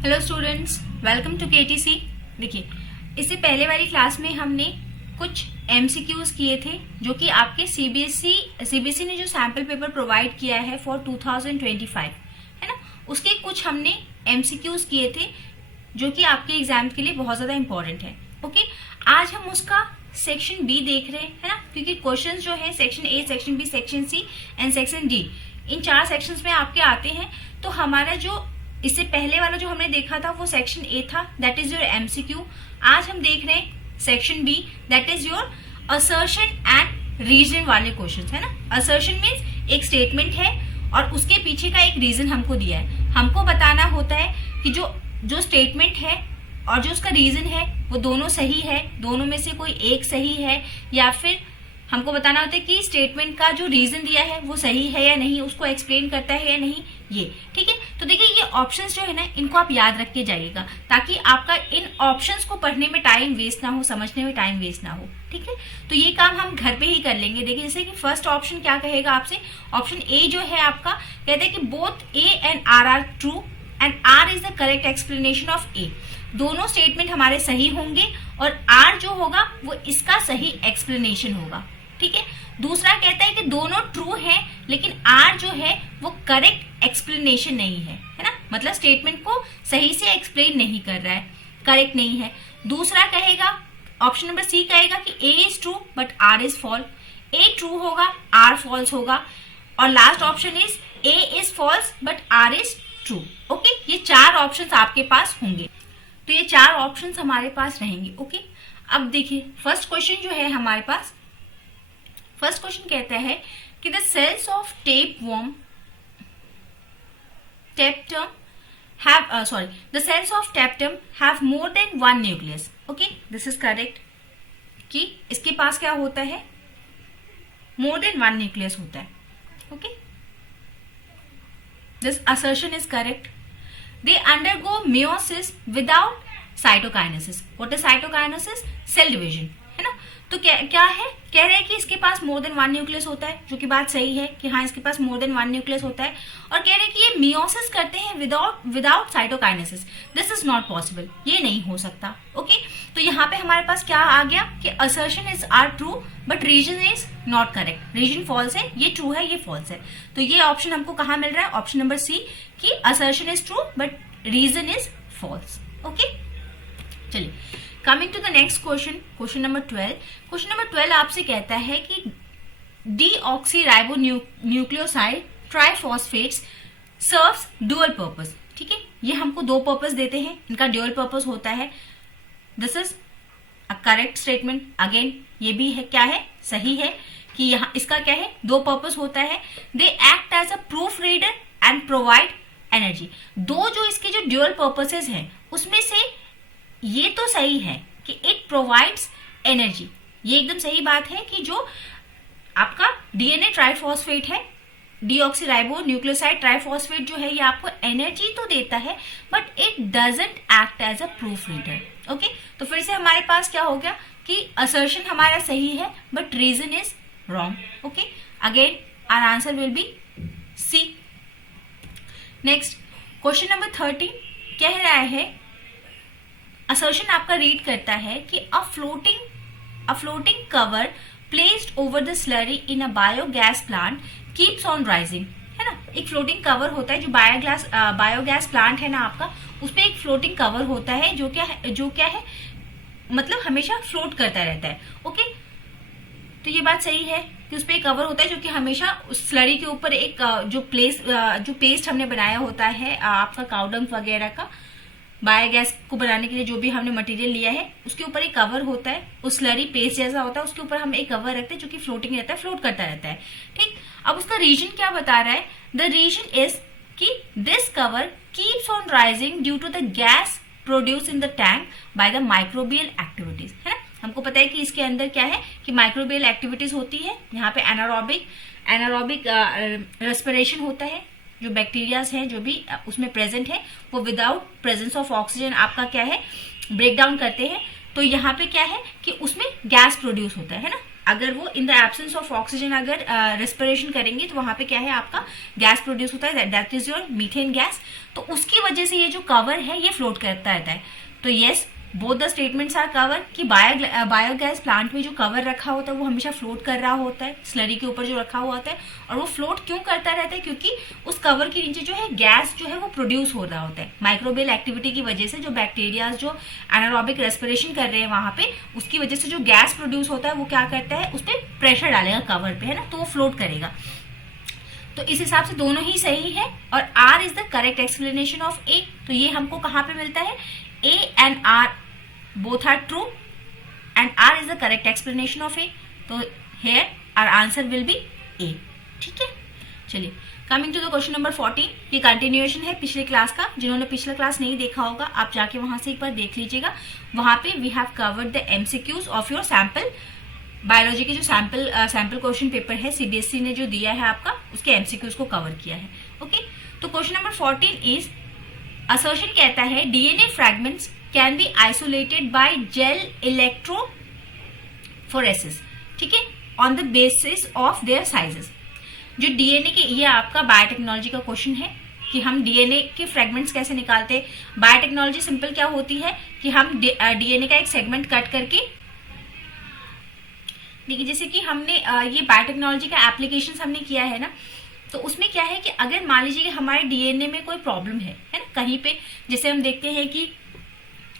Hello students, welcome to KTC. देखिए, इससे पहले वाली क्लास में हमने कुछ एमसीक्यूज किए थे जो कि आपके सीबीएसई ने जो सैम्पल पेपर प्रोवाइड किया है फॉर 2025 है ना, उसके कुछ हमने एमसीक्यूज किए थे जो कि आपके एग्जाम के लिए बहुत ज्यादा इंपॉर्टेंट है। ओके, आज हम उसका सेक्शन बी देख रहे हैं ना, क्योंकि क्वेश्चन जो है section A, section B, section C and section D, इन 4 सेक्शंस में आपके आते हैं। तो हमारा जो इससे पहले वाला जो हमने देखा था वो सेक्शन ए था, दैट इज योर एमसीक्यू। आज हम देख रहे हैं section B, that is your assertion and reason वाले क्वेश्चन है ना। असर्शन मीन्स एक स्टेटमेंट है और उसके पीछे का एक रीजन हमको दिया है। हमको बताना होता है कि जो स्टेटमेंट है और जो उसका रीजन है वो दोनों सही है, दोनों में से कोई एक सही है, या फिर हमको बताना होता है कि स्टेटमेंट का जो रीजन दिया है वो सही है या नहीं, उसको एक्सप्लेन करता है या नहीं, ये ठीक है। तो देखिए, ये ऑप्शंस जो है ना, इनको आप याद रख के जाइएगा ताकि आपका इन ऑप्शंस को पढ़ने में टाइम वेस्ट ना हो, समझने में टाइम वेस्ट ना हो, ठीक है। तो ये काम हम घर पे ही कर लेंगे। देखिए, जैसे कि फर्स्ट ऑप्शन क्या कहेगा आपसे, ऑप्शन ए जो है आपका कहते हैं कि both A and R true and R is the correct explanation of A. दोनों स्टेटमेंट हमारे सही होंगे और आर जो होगा वो इसका सही एक्सप्लेनेशन होगा, ठीक है। दूसरा कहता है कि दोनों ट्रू हैं लेकिन आर जो है वो करेक्ट एक्सप्लेनेशन नहीं है ना, मतलब स्टेटमेंट को सही से एक्सप्लेन नहीं कर रहा है, करेक्ट नहीं है। दूसरा कहेगा, ऑप्शन नंबर सी कहेगा कि A is true but R is false. A true होगा, आर फॉल्स होगा। और last option is A is false but R is true. Okay, ये 4 ऑप्शंस आपके पास होंगे। तो ये 4 ऑप्शंस हमारे पास रहेंगे। ओके, अब देखिए फर्स्ट क्वेश्चन जो है हमारे पास, फर्स्ट क्वेश्चन कहता है कि the cells of tapeworm the cells of tapeworm have more than one nucleus. Okay, this is correct कि इसके पास क्या होता है, more than one nucleus होता है। Okay, this assertion is correct. They undergo meiosis without cytokinesis. What is cytokinesis? Cell division, है ना। तो क्या है, कह रहे हैं कि इसके पास मोर देन 1 न्यूक्लियस होता है, जो कि बात सही है कि हाँ इसके पास मोर देन 1 न्यूक्लियस होता है। और कह रहे हैं कि ये मियोसिस करते हैं without cytokinesis. This is not possible, ये नहीं हो सकता। ओके, तो यहाँ पे हमारे पास क्या आ गया कि assertion is are true but reason is not correct. Reason false है, ये ट्रू है, ये फॉल्स है। तो ये ऑप्शन हमको कहाँ मिल रहा है, ऑप्शन नंबर सी कि assertion is true but reason is false. Okay, चलिए coming to the next question, question number 12। Question number 12 आपसे कहता है कि deoxyribonucleoside triphosphates serves dual purpose. ठीक है, ये हमको 2 पर्पस देते हैं, इनका डुअल पर्पस होता है। This is a correct statement. Again ये भी है, क्या है, सही है कि यहाँ इसका क्या है, 2 पर्पस होता है। They act as a proofreader and provide energy. 2 जो इसके जो डुअल पर्पसेस हैं उसमें से ये तो सही है कि इट प्रोवाइड्स एनर्जी, ये एकदम सही बात है कि जो आपका डीएनए ट्राइफॉस्फेट है, डीऑक्सीराइबो न्यूक्लियोसाइड ट्राइफॉस्फेट जो है, ये आपको एनर्जी तो देता है but it doesn't act as a proofreader. Okay, तो फिर से हमारे पास क्या हो गया कि असर्शन हमारा सही है but reason is wrong. Okay, again our answer will be C. Next question number 13 कह रहा है, असर्शन आपका रीड करता है कि अ floating cover placed over the slurry in a biogas plant keeps on rising, है ना। एक फ्लोटिंग कवर होता है, जो बायोगैस प्लांट है ना आपका, उस पे एक फ्लोटिंग कवर होता है जो क्या है मतलब हमेशा फ्लोट करता रहता है। ओके, तो ये बात सही है कि उस पे एक कवर होता है जो कि हमेशा उस स्लरी के ऊपर एक जो पेस्ट हमने बनाया होता है आपका काउडंग वगैरह का, बायोगैस को बनाने के लिए जो भी हमने मटेरियल लिया है उसके ऊपर एक कवर होता है, उस स्लरी पेस्ट जैसा होता है, उसके ऊपर हम एक कवर रखते हैं जो कि फ्लोटिंग रहता है, फ्लोट करता रहता है। ठीक, अब उसका रीजन क्या बता रहा है, द रीजन इज कि this cover keeps on rising due to the gas produce in the tank by the microbial activities, है ना। हमको पता है कि इसके अंदर क्या है कि माइक्रोबियल एक्टिविटीज होती है, यहाँ पे एनारोबिक रेस्पिरेशन होता है, जो बैक्टीरियाज हैं जो भी उसमें प्रेजेंट है वो विदाउट प्रेजेंस ऑफ ऑक्सीजन आपका क्या है, ब्रेक डाउन करते हैं। तो यहाँ पे क्या है कि उसमें गैस प्रोड्यूस होता है ना। अगर वो in the absence of oxygen अगर रेस्पिरेशन करेंगे तो वहां पे क्या है, आपका गैस प्रोड्यूस होता है, that is your methane gas. तो उसकी वजह से ये जो कवर है ये फ्लोट करता रहता है। तो yes, both the statements are cover कि बायोगैस प्लांट में जो कवर रखा होता है वो हमेशा फ्लोट कर रहा होता है, स्लरी के ऊपर जो रखा हुआ होता है। और वो फ्लोट क्यों करता रहता है, क्योंकि उस कवर के नीचे जो है गैस जो है वो प्रोड्यूस हो रहा होता है। माइक्रोबियल एक्टिविटी की वजह से जो बैक्टीरिया जो एनारोबिक रेस्पिरेशन कर रहे हैं वहां पे, उसकी वजह से जो गैस प्रोड्यूस होता है वो क्या करता है, उस पर प्रेशर डालेगा कवर पे, है ना, तो वो फ्लोट करेगा। तो इस हिसाब से दोनों ही सही है और R is the correct explanation of A. तो ये हमको कहां पे मिलता है, A and R both are true and R is the correct explanation of A. तो here our answer will be A. ठीक है, चलिए coming to the question number 14। ये कंटिन्यूएशन है पिछले क्लास का। जिन्होंने पिछला क्लास नहीं देखा होगा आप जाके वहां से एक बार देख लीजिएगा। वहां पे we have covered the MCQs of your sample biology के जो सैंपल क्वेश्चन पेपर है CBSE ने जो दिया है आपका, उसके MCQs को कवर किया है। ओके, तो क्वेश्चन नंबर 14 इज असर्शन कहता है DNA fragments can be isolated by gel electrophoresis, ठीक है, on the basis of their sizes. जो डीएनए के, ये आपका बायोटेक्नोलॉजी का क्वेश्चन है कि हम डीएनए के फ्रैगमेंट्स कैसे निकालते हैं। बायोटेक्नोलॉजी सिंपल क्या होती है कि हम डीएनए का एक सेगमेंट कट करके, देखिए जैसे कि हमने ये बायोटेक्नोलॉजी का एप्लीकेशन हमने किया है ना, तो उसमें क्या है कि अगर मान लीजिए कि हमारे डीएनए में कोई प्रॉब्लम है ना, कहीं पे, जैसे हम देखते हैं कि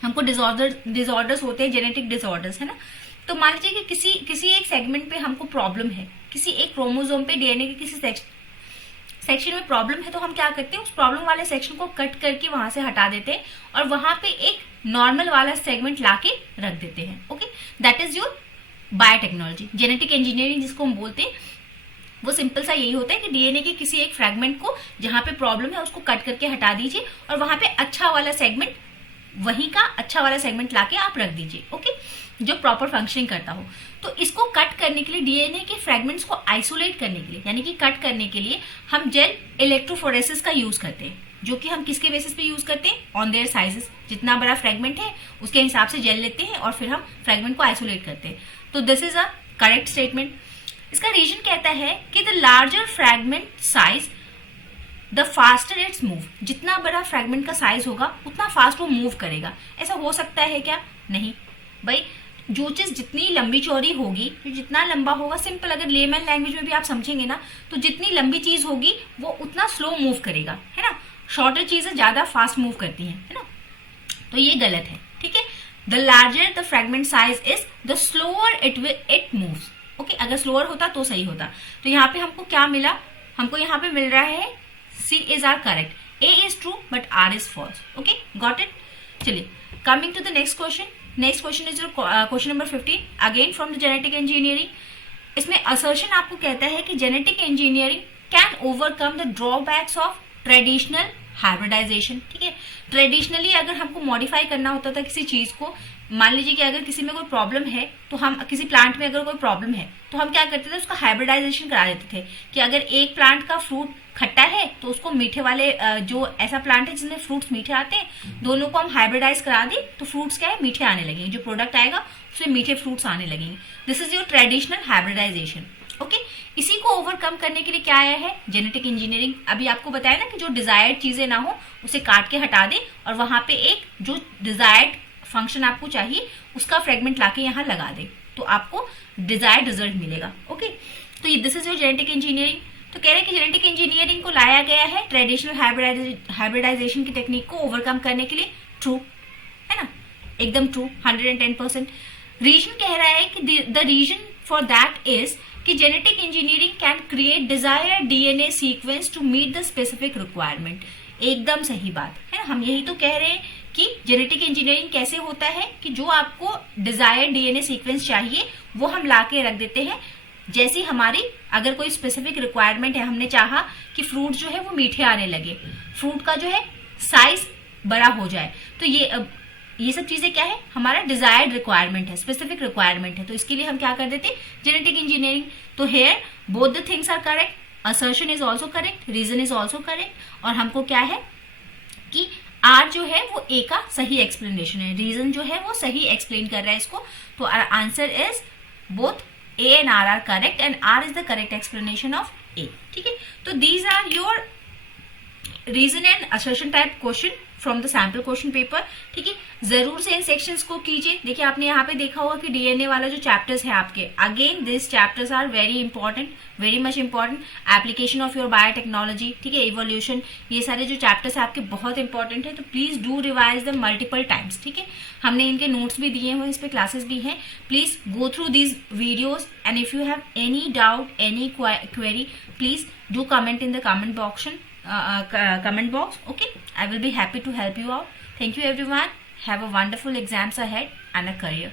हमको डिसऑर्डर्स होते हैं, जेनेटिक डिसऑर्डर्स, है ना। तो मान लीजिए कि किसी एक सेगमेंट पे हमको प्रॉब्लम है, किसी एक क्रोमोसोम पे डीएनए के किसी सेक्शन में प्रॉब्लम है, तो हम क्या करते हैं, उस प्रॉब्लम वाले सेक्शन को कट करके वहां से हटा देते हैं और वहां पे एक नॉर्मल वाला सेगमेंट लाके रख देते हैं। Okay, that is your biotechnology. Genetic engineering जिसको हम बोलते हैं, वो सिंपल सा यही होता है कि डीएनए के किसी एक फ्रैगमेंट को जहां पे प्रॉब्लम है उसको कट करके हटा दीजिए और वहां पे अच्छा वाला सेगमेंट, वहीं का अच्छा वाला सेगमेंट लाके आप रख दीजिए। ओके, जो प्रॉपर फंक्शनिंग करता हो। तो इसको कट करने के लिए, डीएनए के फ्रैगमेंट्स को आइसोलेट करने के लिए, यानी कि कट करने के लिए हम जेल इलेक्ट्रोफोरेसिस का यूज करते हैं, जो कि हम किसके बेसिस पे यूज करते हैं, ऑन देयर साइजेस। जितना बड़ा फ्रैगमेंट है उसके हिसाब से जेल लेते हैं और फिर हम फ्रैगमेंट को आइसोलेट करते हैं। तो this is a correct statement. इसका रीजन कहता है कि the larger fragment size the faster it's move. जितना बड़ा फ्रैगमेंट का साइज होगा उतना फास्ट वो मूव करेगा। ऐसा हो सकता है क्या? नहीं भाई, जो चीज जितनी लंबी चौड़ी होगी, तो जितना लंबा होगा, सिंपल अगर लेमन लैंग्वेज में भी आप समझेंगे ना, तो जितनी लंबी चीज होगी वो उतना स्लो मूव करेगा, है ना। शॉर्टर चीजें ज्यादा फास्ट मूव करती हैं, है ना। तो ये गलत है, ठीक है। The larger the fragment size is the slower it moves. Okay, अगर स्लोअर होता तो सही होता। तो यहाँ पे हमको क्या मिला, हमको यहाँ पे मिल रहा है C is our correct, A is true but R is false. Okay, got it. चलिए coming to the next question. Next question is question number 15 again from the genetic engineering. इसमें असर्शन आपको कहता है कि genetic engineering can overcome the drawbacks of traditional hybridisation. ठीक है, traditionally अगर हमको मॉडिफाई करना होता था किसी चीज को, मान लीजिए कि अगर किसी में कोई प्रॉब्लम है, तो हम किसी प्लांट में अगर कोई प्रॉब्लम है तो हम क्या करते थे, उसका हाइब्रिडाइजेशन करा देते थे कि अगर एक प्लांट का फ्रूट खट्टा है तो उसको मीठे वाले, जो ऐसा प्लांट है जिसमें फ्रूट्स मीठे आते हैं, दोनों को हम हाइब्रिडाइज करा दें तो फ्रूट्स क्या है, मीठे आने लगेंगे। जो प्रोडक्ट आएगा उसमें मीठे फ्रूट्स आने लगेंगे। This is your traditional hybridization. Okay, इसी को ओवरकम करने के लिए क्या आया है, जेनेटिक इंजीनियरिंग। अभी आपको बताया ना कि जो डिजायर्ड चीजें ना हो उसे काट के हटा दे और वहां पे एक जो डिजायर्ड फंक्शन आपको चाहिए उसका फ्रेगमेंट लाके यहाँ लगा दे, तो आपको डिजायर्ड रिजल्ट मिलेगा। ओके, तो this is your genetic engineering. तो कह रहे हैं कि जेनेटिक इंजीनियरिंग को लाया गया है ट्रेडिशनल हाइब्रिडाइजेशन की टेक्निक को ओवरकम करने के लिए। ट्रू है ना, एकदम ट्रू, 110%। रीजन कह रहा है कि the reason for that is कि genetic engineering can create desired DNA sequence to meet the specific requirement. एकदम सही बात है ना, हम यही तो कह रहे हैं कि जेनेटिक इंजीनियरिंग कैसे होता है कि जो आपको डिजायर्ड डीएनए सीक्वेंस चाहिए वो हम लाके रख देते हैं। जैसी हमारी अगर कोई स्पेसिफिक रिक्वायरमेंट है, हमने चाहा कि फ्रूट जो है वो मीठे आने लगे, फ्रूट का जो है साइज बड़ा हो जाए, तो ये सब चीजें क्या है, हमारा डिजायर्ड रिक्वायरमेंट है, स्पेसिफिक रिक्वायरमेंट है। तो इसके लिए हम क्या कर देते, जेनेटिक इंजीनियरिंग। तो here both the things are correct, assertion is also correct, reason is also correct. और हमको क्या है कि आर जो है वो ए का सही एक्सप्लेनेशन है, रीजन जो है वो सही एक्सप्लेन कर रहा है इसको। तो answer is both A and R are correct and R is the correct explanation of A. ठीक है, तो these are your reason and assertion type question from the sample question paper. ठीक है, जरूर से इन सेक्शंस को कीजिए. देखिए आपने यहाँ पे देखा होगा कि डीएनए वाला जो चैप्टर्स है आपके, again this chapters are very important, very much important. Application of your biotechnology, ठीक है, इवोल्यूशन, ये सारे जो चैप्टर्स है आपके बहुत इंपॉर्टेंट है. तो प्लीज डू रिवाइज दम मल्टीपल टाइम्स. ठीक है, हमने इनके नोट्स भी दिए हुए, इस पे क्लासेस भी हैं. Please go through these videos and if you have any doubt, any query, please do comment in the comment box. Okay, I will be happy to help you out. Thank you everyone. Have a wonderful exams ahead and a career.